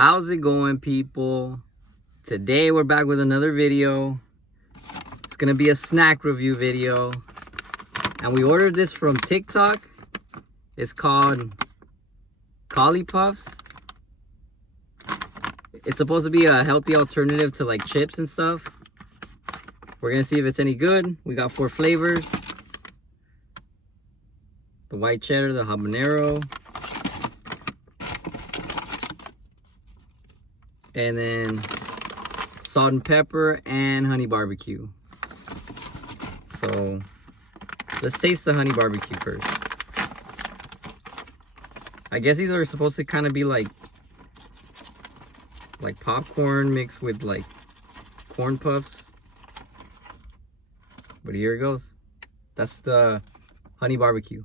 How's it going, people? Today we're back with another video. It's gonna be a snack review video, and we ordered this from TikTok. It's called Caulipuffs. It's supposed to be a healthy alternative to like chips and stuff. We're gonna see if it's any good. We got 4 flavors: the white cheddar, the habanero, and then salt and pepper and honey barbecue. So let's taste the honey barbecue first. I guess these are supposed to kind of be like popcorn mixed with like corn puffs. But here it goes. That's the honey barbecue.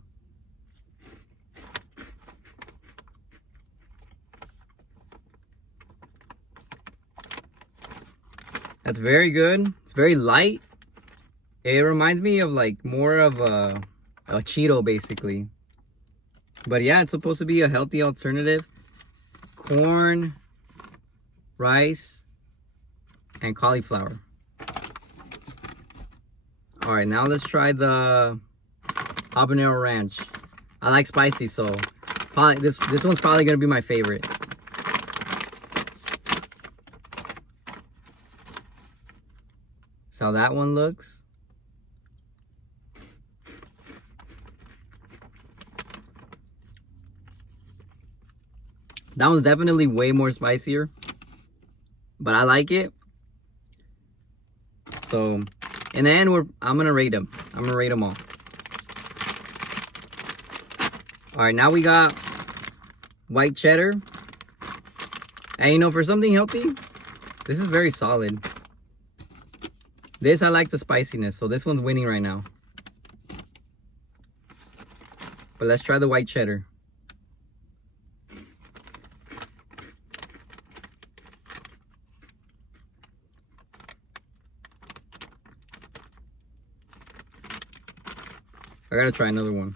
That's very good. It's very light. It reminds me of like more of a Cheeto basically. But yeah, it's supposed to be a healthy alternative. Corn, rice, and cauliflower. Alright, now let's try the habanero ranch. I like spicy, so probably this one's probably gonna be my favorite. That's how that one looks. That one's definitely way more spicier, but I like it. So in the end, I'm gonna rate them. I'm gonna rate them all. All right, now we got white cheddar, and you know, for something healthy, this is very solid. This, I like the spiciness, so this one's winning right now. But let's try the white cheddar. I gotta try another one.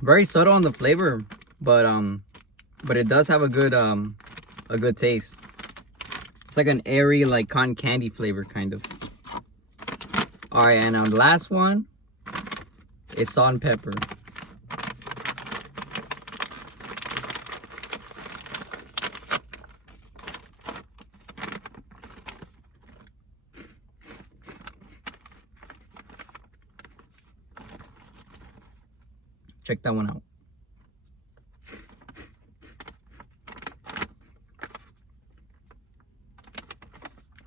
Very subtle on the flavor, but it does have a good taste. It's like an airy, like cotton candy flavor kind of. All right, and the last one is salt and pepper. Check that one out.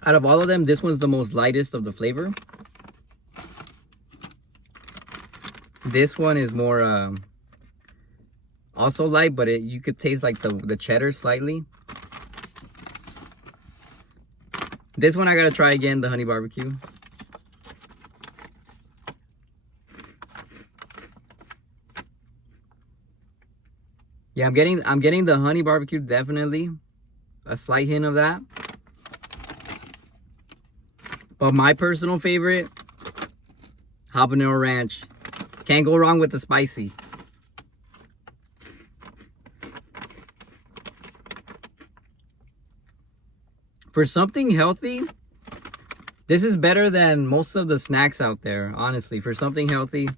Out of all of them, this one's the most lightest of the flavor. This one is more also light, but you could taste like the cheddar slightly. This one I gotta try again, the honey barbecue. Yeah, I'm getting the honey barbecue, definitely. A slight hint of that. But my personal favorite, habanero ranch. Can't go wrong with the spicy. For something healthy, this is better than most of the snacks out there, honestly. For something healthy,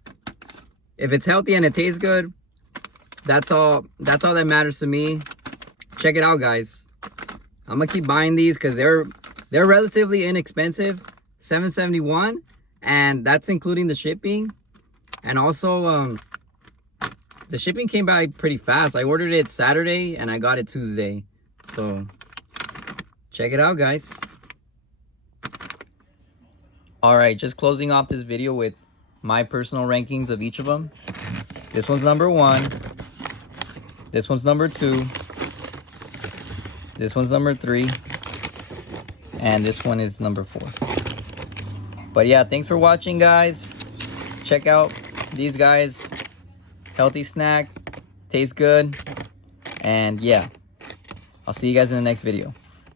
if it's healthy and it tastes good, that's all that matters to me. Check it out, guys. I'm gonna keep buying these because they're relatively inexpensive. $7.71, and that's including the shipping. And also the shipping came by pretty fast. I ordered it Saturday and I got it Tuesday. So check it out, guys. All right, just closing off this video with my personal rankings of each of them. This one's number 1. This one's number 2. This one's number 3. And this one is number 4. But yeah, thanks for watching, guys. Check out these guys. Healthy snack. Tastes good. And yeah, I'll see you guys in the next video.